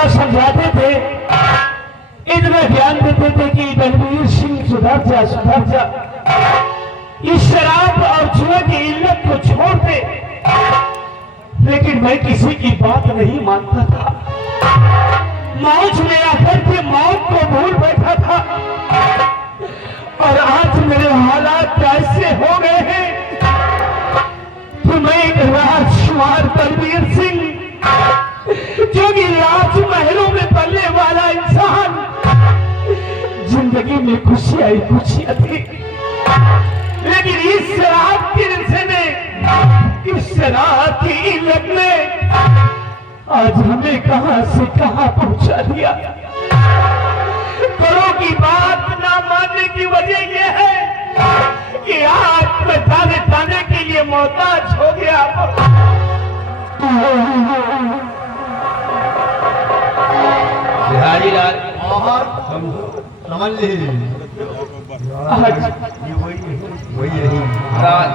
इतना समझाते थे, इतना ध्यान देते थे कि रणवीर सिंह सुधर जा सुधर जा, इस शराब और जुए की इल्लत को छोड़ दे, लेकिन मैं किसी की बात नहीं मानता था। मौज में आकर के मौत को भूल बैठा था और आज मेरे हालात कैसे हो गए हैं कि मैं एक राजकुमार बलबीर सिंह, जो कि राजमहलों में पलने वाला इंसान, जिंदगी में खुशियां ही खुशियां थी, लेकिन इस शराब के नशे में, इस शराब की इल्लत ने आज हमें कहां से कहां पहुंचा दिया। करो की बात ना मानने की वजह यह है कि आज मैं ताने ताने के लिए मोहताज हो गया। बिहारी लाल समझ ली, वही यही महाराज।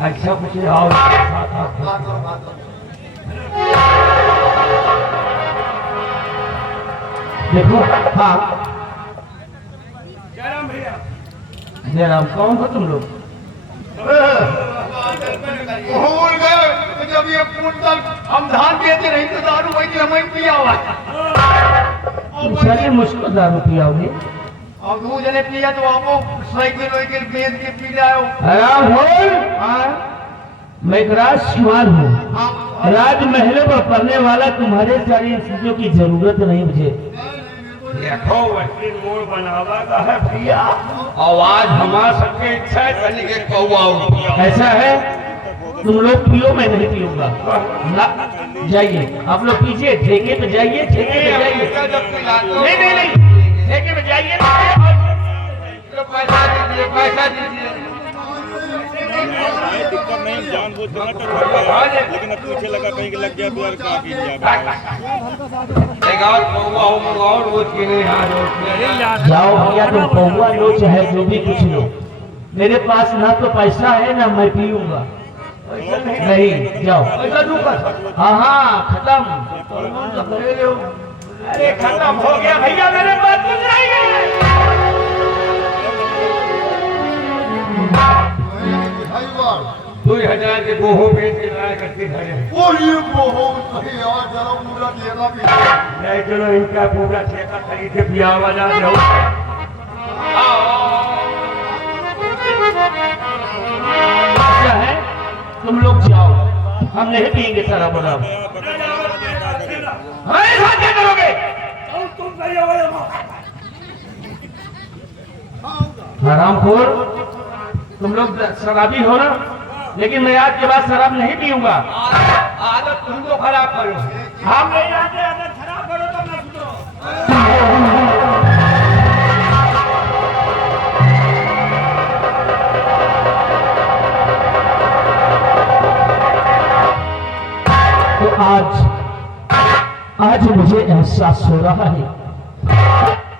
अच्छा कुछ आओ, देखो। हाँ जयराम भैया, जयराम, कौन हो तुम लोग? भूल गए जब ये कुंटल हम धान बेचे नहीं तो दारू वही हमें पिया हुआ चलिए, मुझको दारू पियाओगे? और दो जने पिया तो आपको साइकिल वाइकिल बेच के पी रहे हो। आराम हो। मैं एक राजकुमार हूँ, राजमहलों पर पलने वाला, तुम्हारे सारी चीजों की जरूरत नहीं मुझे। देखो वही मोड़ बनावा का है भैया, आवाज हमारा सबके इच्छा है कहीं के कौआ। ऐसा है, तुम लोग पियो, मैं नहीं पीऊंगा ना। जाइए आप लोग पीछे, ठेके पे जाइए, ठेके पे जाइए। नहीं नहीं नहीं, ठेके पे जाइए। पैसा दीजिए, पैसा दीजिए। दिक्कत नहीं, जानबूझ के ना टकराया, लेकिन अब पीछे लगा कहीं लग गया तो यार क्या कीजिए। एक और कौआ हो मंगाओ, रोज के लिए यहाँ जाओ भैया, तुम पौवा लो चाहे जो भी कुछ लो, मेरे पास ना तो पैसा है ना मैं पीऊंगा। नहीं जाओ। हाँ हाँ खत्म। अरे खत्म हो गया भैया, मेरे बात सुन रही है। 2000 के बोहो बेच के लाया करते थे। ये बहुत सही यार, जरा पूरा देना भी। नहीं चलो, इनका पूरा ठेका खरीद के पिया बजा दो। क्या है, तुम लोग जाओ, हम नहीं पियेंगे शराब वराब। हमारे साथ क्या करोगे? हरामखोर, तुम लोग शराबी हो ना, लेकिन मैं आज के बाद शराब नहीं पीऊंगा। आदत तुम तो खराब करो। हम नहीं आते, अगर खराब करो तब ना सुधरो। तो आज मुझे एहसास हो रहा है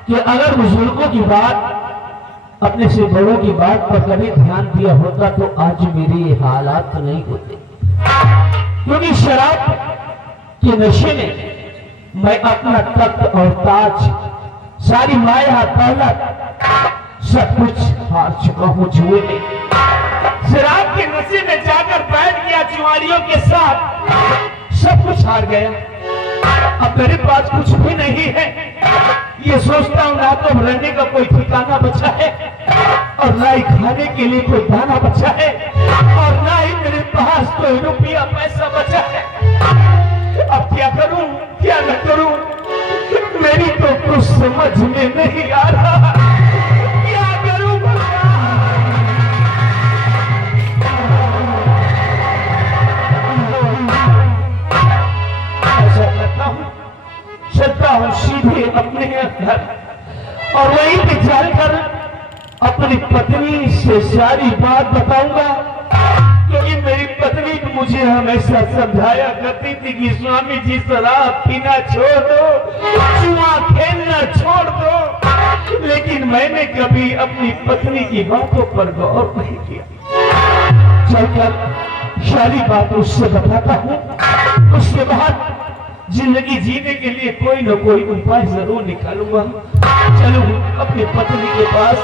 कि अगर बुजुर्गों की बात, अपने से बड़ों की बात पर कभी ध्यान दिया होता तो आज मेरे ये हालात नहीं होते। क्योंकि शराब के नशे में मैं अपना तख्त और ताज, सारी माया दौलत, सब कुछ हार चुका हूं जुए में। शराब के नशे में जाकर बैठ गया जुआरियों के साथ, सब कुछ हार गया। अब मेरे पास कुछ भी नहीं है। ये सोचता हूं ना तो रहने का कोई ठिकाना बचा है, और ना ही खाने के लिए कोई दाना बचा है, और ना ही मेरे पास कोई रुपया पैसा बचा है। अब क्या करूं, क्या न करूं, मेरी तो कुछ समझ में नहीं आ रहा। क्या करूं ऐसा करता हूं, चलता हूं सीधे अपने घर, और वहीं पे जाकर अपनी पत्नी से सारी बात बताऊंगा। क्योंकि मेरी पत्नी मुझे हमेशा समझाया करती थी कि स्वामी जी शराब पीना छोड़ दो, जुआ खेलना छोड़ दो, लेकिन मैंने कभी अपनी पत्नी की बातों पर गौर नहीं किया। चलकर सारी बात उससे बताता हूँ। उसके बाद जिंदगी जीने के लिए कोई न कोई उपाय जरूर निकालूंगा। चलूं अपनी पत्नी के पास।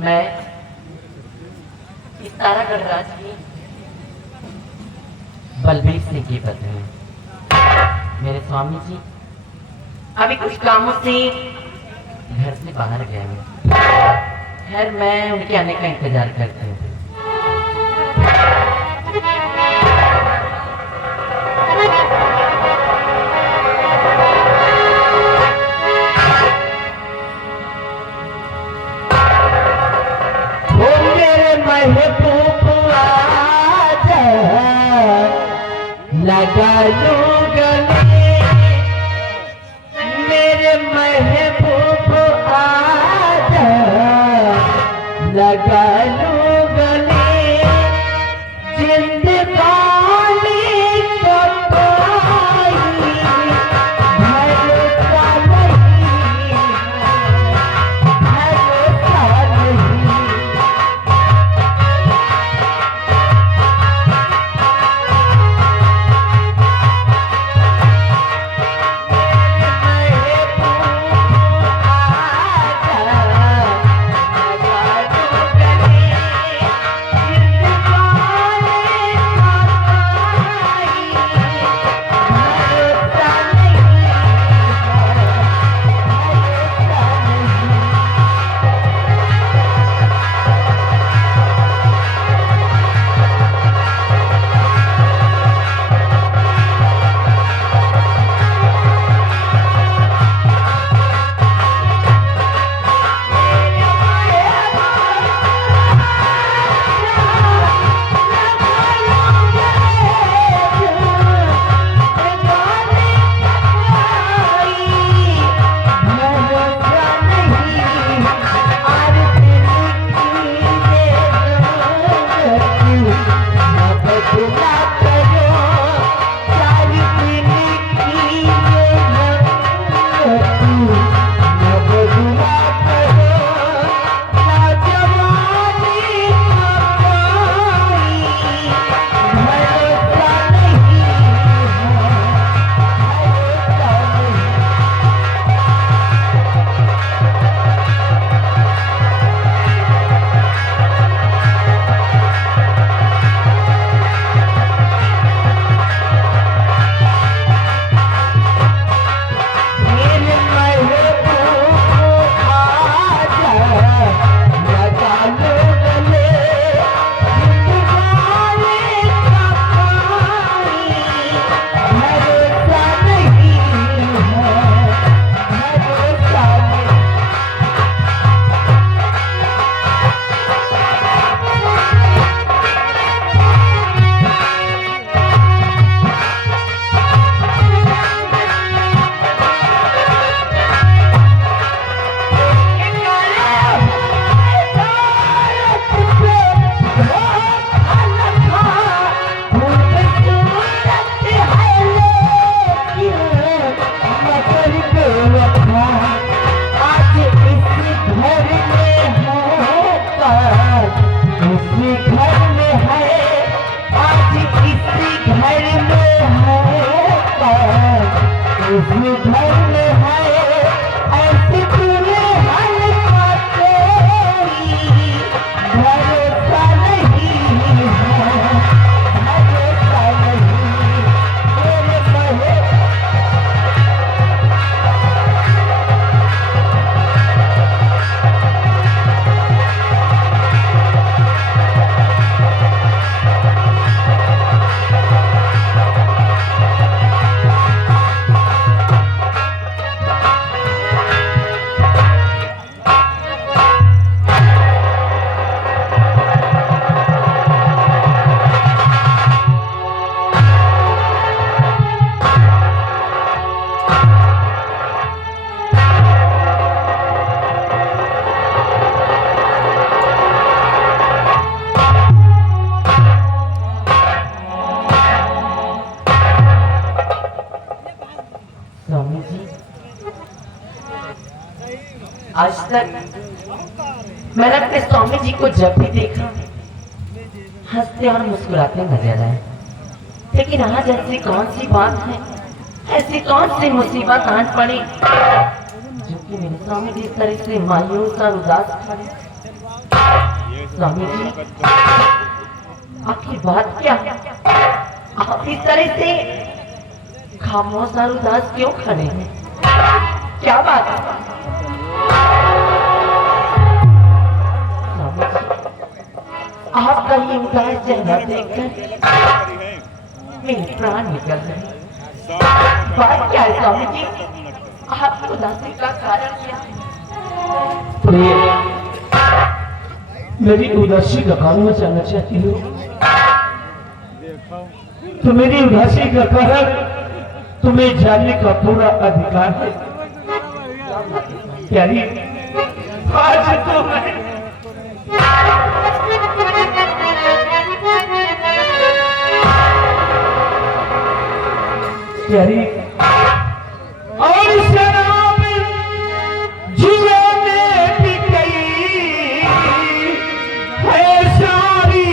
मैं इस तारागढ़ राज की बलबीर सिंह की पत्नी हूँ। मेरे स्वामी जी अभी कुछ कामों से घर से बाहर गए हैं। खैर मैं उनके आने का इंतजार करती हूँ। लगा लो गले मेरे महबूब आजा, लगा लो गले जिंदगानी को कोई भरोसा नहीं, भरोसा नहीं। आज तक मैंने अपने स्वामी जी को जब भी देखा हंसते और मुस्कुराते नजर आए, लेकिन आज ऐसी कौन सी बात है, ऐसी कौन सी मुसीबत आन पड़ी जो कि मेरे स्वामी जी इस तरह से मायूस और उदास खड़े। स्वामी जी आखिर बात क्या है, आप इस तरह से खामोश और उदास क्यों खड़े हैं, क्या बात है? आपका ये उदास चेहरा देखकर मेरे प्राण निकल रहे। बात क्या है स्वामी जी, आप उदासी का कारण क्या है? प्रिय, मेरी उदासी का कारण जानना चाहती हो तो मेरी उदासी का कारण तुम्हें जानने का पूरा अधिकार है। प्यारी, आज तो मैं प्यारी और शराब जुए में भी गई है सारी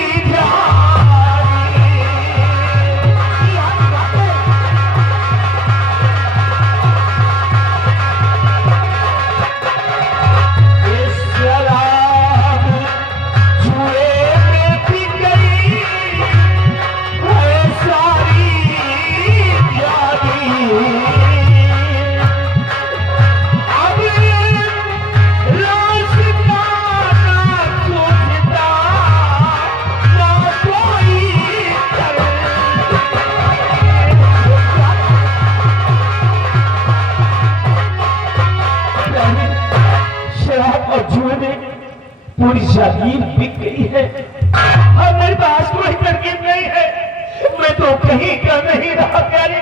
पूरी जागीर बिक गई है और मेरे पास कोई तरकीब नहीं है, मैं तो कहीं का नहीं रहा। प्यारे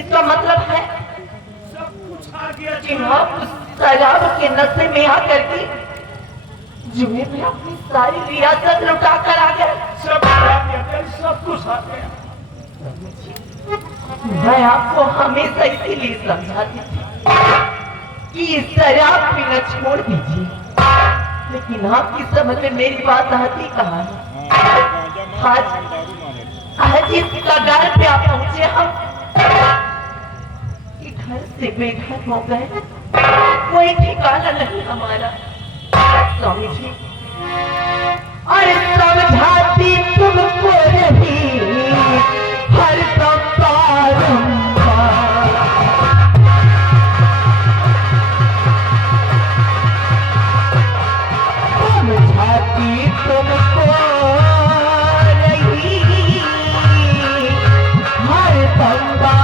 इसका मतलब है सब कुछ आ गया कि आप उस शराब के नशे में आकर के जुए में अपनी सारी रियासत लुटा कर आ गए। सब आ गया, सब कुछ आ गया। मैं आपको हमेशा इसीलिए समझाती थी कि इस शराब पीना छोड़ दीजिए, लेकिन आपकी समझ में मेरी बात आती कहाँ है? आज इस कगार पे आप पहुंचे हम कि घर से बेघर हो गए, कोई ठिकाना नहीं हमारा। स्वामी जी और समझाती तुमको रही हर समझाती तुमको रही हर सब कुछ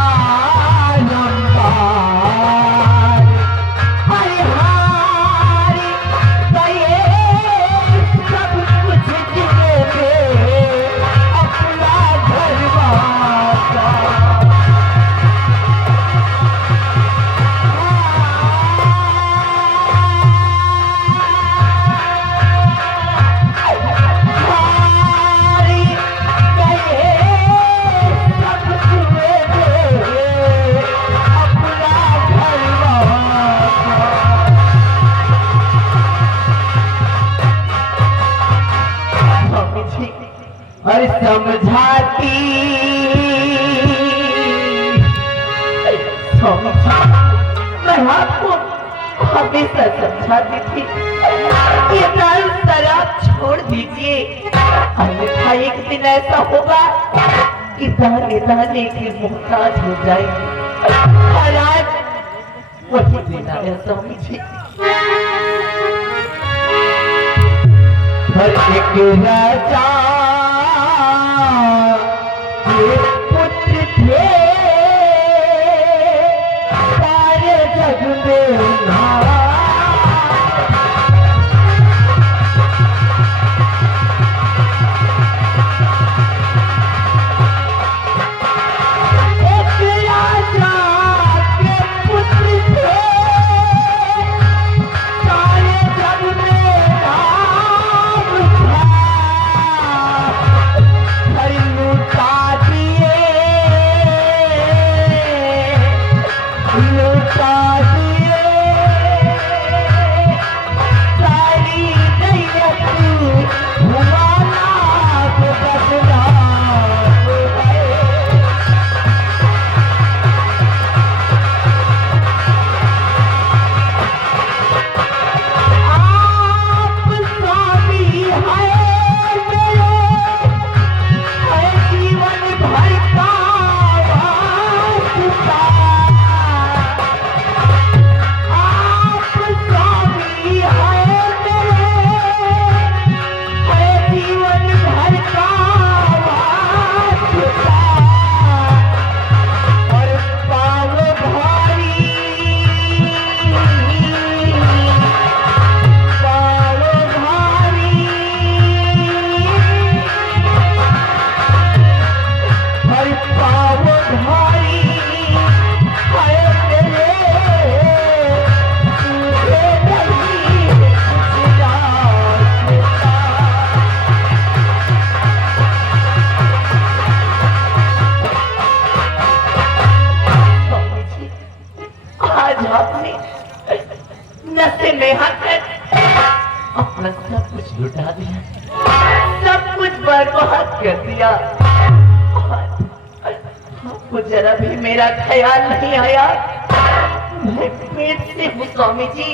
अपना घर और समझाती मैं आपको हमेशा समझाती थी कि दारू शराब छोड़ दीजिए, अन्यथा एक दिन ऐसा होगा कि दाने दाने के मोहताज हो जाएंगे। और आज वही दिन आया स्वामी जी। हर एक राजा के पुत्र थे, सारे जग में अपना सब कुछ लुटा दिया, सब कुछ बर्बाद कर दिया। आपको जरा भी मेरा ख्याल नहीं आया। मैं पेट से हूँ स्वामी जी,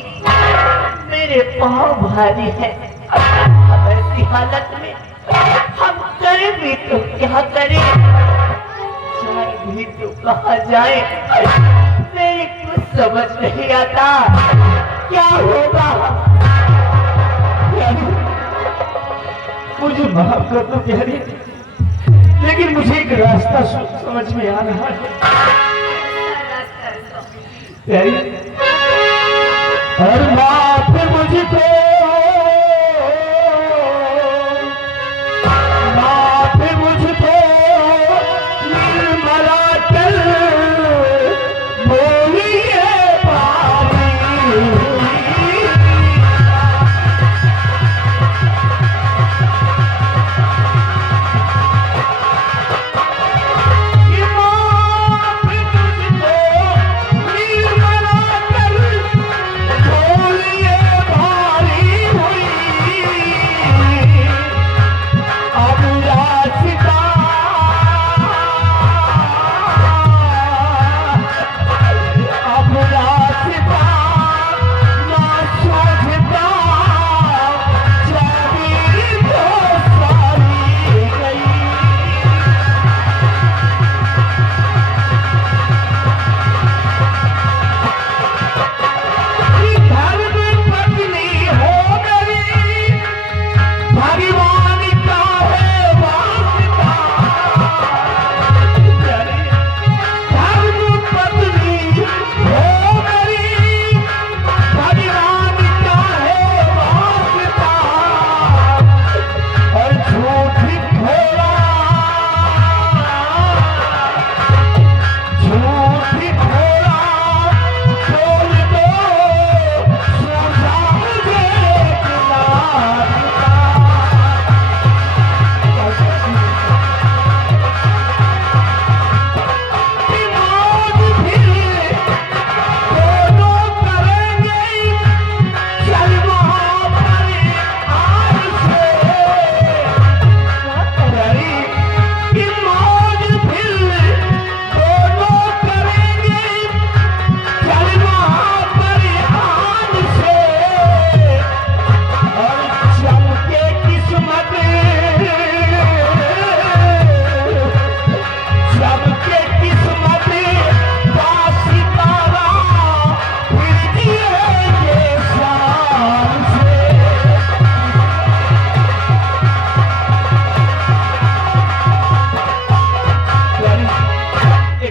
मेरे पाँव भारी है। अब ऐसी हालत में हम करें भी तो क्या करें, जाए भी तो कहाँ जाए, मेरे कुछ समझ नहीं आता क्या होगा। मुझे माफ कर दो प्यारी, लेकिन मुझे एक रास्ता समझ में आ रहा है प्यारी। और माफ मुझको, माफ मुझको निर्मला कर बोलिए पारी।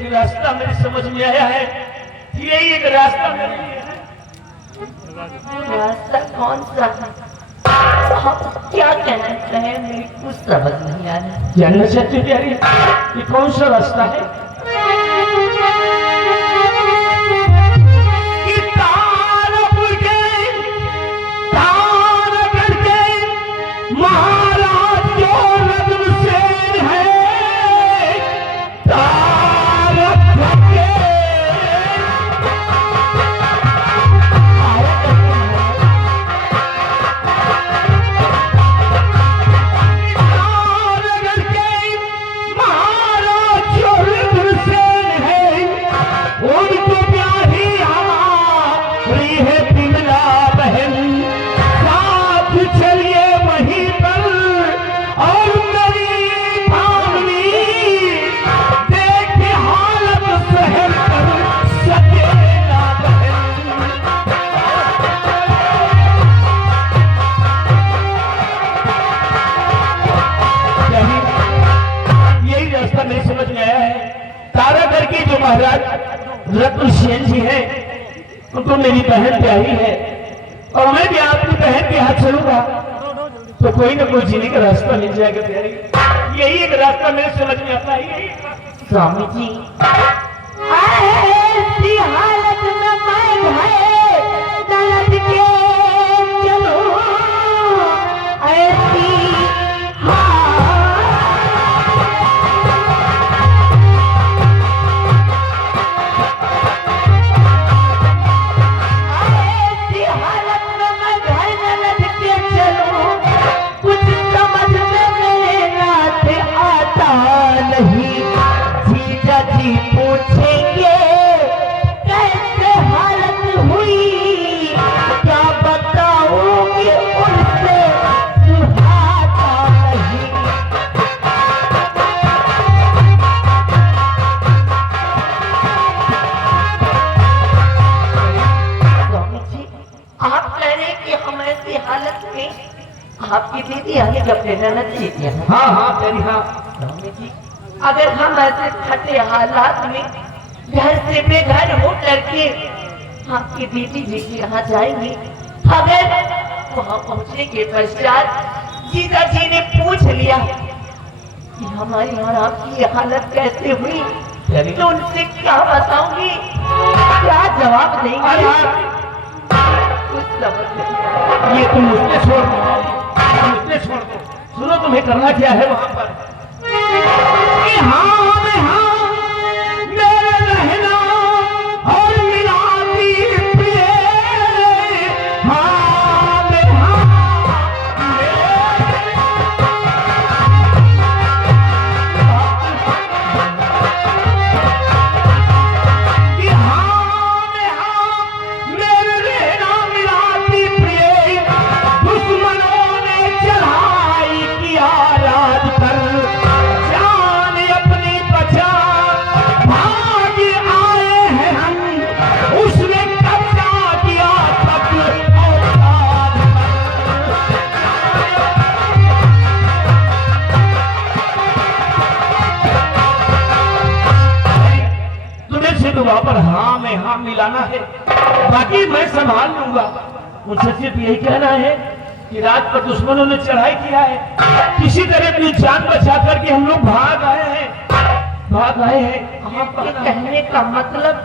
रास्ता मेरे समझ में आया है, यही एक रास्ता मेरे लिए है। रास्ता कौन सा है? आप क्या कहना चाहे, मेरी कुछ समझ नहीं आ रहा। जानना चाहते प्यारी, ये कौन सा रास्ता है? महाराज रत्न सेन जी हैं, उनको मेरी बहन प्यारी है और मैं भी आपकी बहन के हाथ चलूंगा तो कोई ना कोई जीने का रास्ता मिल जाएगा प्यारी। यही एक रास्ता मेरे समझ में आता है। यही स्वामी जी, ऐसी हालत में मैं दर्द के चलो, ऐसी हालत में मैं कि हम ऐसी हालत में आपकी दीदी आने का प्रेरणा चाहिए। हाँ हाँ प्यारी हाँ। स्वामी जी, अगर हम ऐसे फटे हालात में घर से बेघर हो करके आपकी दीदी जी के यहाँ जाएंगे, अगर वहाँ पहुँचने के पश्चात जीजा जी ने पूछ लिया कि हमारी और आपकी ये हालत कैसे हुई, तो उनसे क्या बताऊंगी, क्या जवाब देंगे आप? कुछ समझ नहीं। ये तुम मुझसे छोड़ दो, मुझसे छोड़ दो। सुनो तुम्हें करना क्या है वहां पर कि हाँ में हाँ मेरे रहना और मिलाती प्रिय, हाँ में हाँ कि हाँ में हाँ मेरे रहना मिलाती प्रिय, दुश्मनों ने चढ़ाई किया राज पर, जान अपनी बचा भाग आए हैं हम, उसने कब्जा किया तक औलाद पर। तुम्हें सिर्फ वहां पर हाँ में हाँ मिलाना है, बाकी मैं संभाल लूंगा। उनसे सिर्फ यही कहना है कि रात पर दुश्मनों ने चढ़ाई किया है, किसी तरह अपनी जान बचा करके हम लोग भाग आए हैं। आपके कहने का मतलब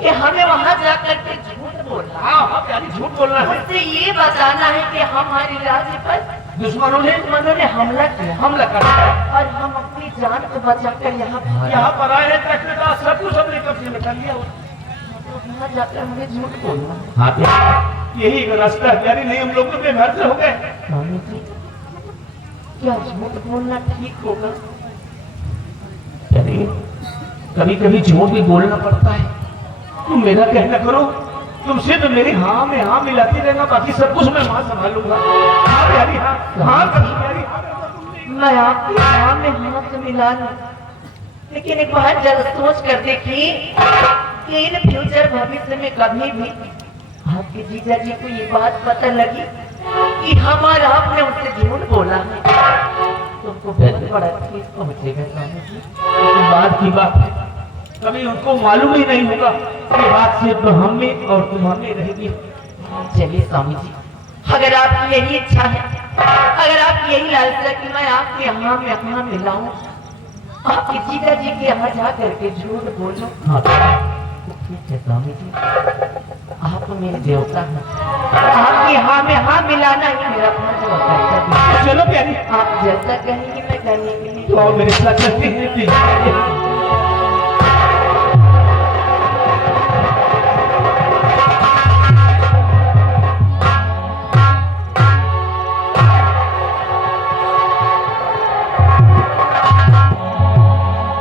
कि हमें वहां जाकर के झूठ बोलना, हाँ हाँ प्यारी झूठ बोलना है। उससे ये बताना है कि हमारी राज्य पर दुश्मनों ने हमला किया हमला कर दिया और हम अपनी जान को बचाकर यहाँ पर आए हैं, तक का सब कुछ हमने कब्जे में कर लिया। वहां जाकर हमें झूठ बोलना। हाँ प्यारी, यही एक रास्ता है प्यारी, नहीं हम लोग तो बेघर से हो गए। स्वामी जी, क्या झूठ बोलना ठीक होगा? प्यारी, कभी कभी झूठ भी बोलना पड़ता है। तुम मेरा कहना करो, तुमसे तो मेरी हाँ में हाँ मिलाती रहना, बाकी सब कुछ मैं वहां संभालूंगा। हाँ प्यारी हाँ, हाँ प्यारी हाँ। मैं आपकी हाँ में हाथ मिला लूं, लेकिन एक बार जरा सोच कर देखिए कि इन फ्यूचर भविष्य में कभी भी आपके जीजा जी को ये बात पता लगी कि हमारा आपने उससे झूठ बोला है, तुमको बहुत बड़ा ठेस पहुंचेगा स्वामी जी। लेकिन बात की बात है, कभी उनको मालूम ही नहीं होगा कि बात सिर्फ हम में और तुम हमें रहेगी। चलिए स्वामी जी, अगर आपकी यही इच्छा है, अगर आप यही लालसा कि मैं आपके यहाँ में अपना मिलाऊं, आपके जीजा जी के यहाँ जा करके झूठ बोलूं, हाँ ठीक है स्वामी जी, आप मेरे देवता हैं, आपके हाँ में हाँ मिलाना ही मेरा फर्ज और कर्तव्य है। चलो प्यारी, आप जैसा कहेंगे मैं करने के लिए तो मेरे साथ चलती हैं प्लीज।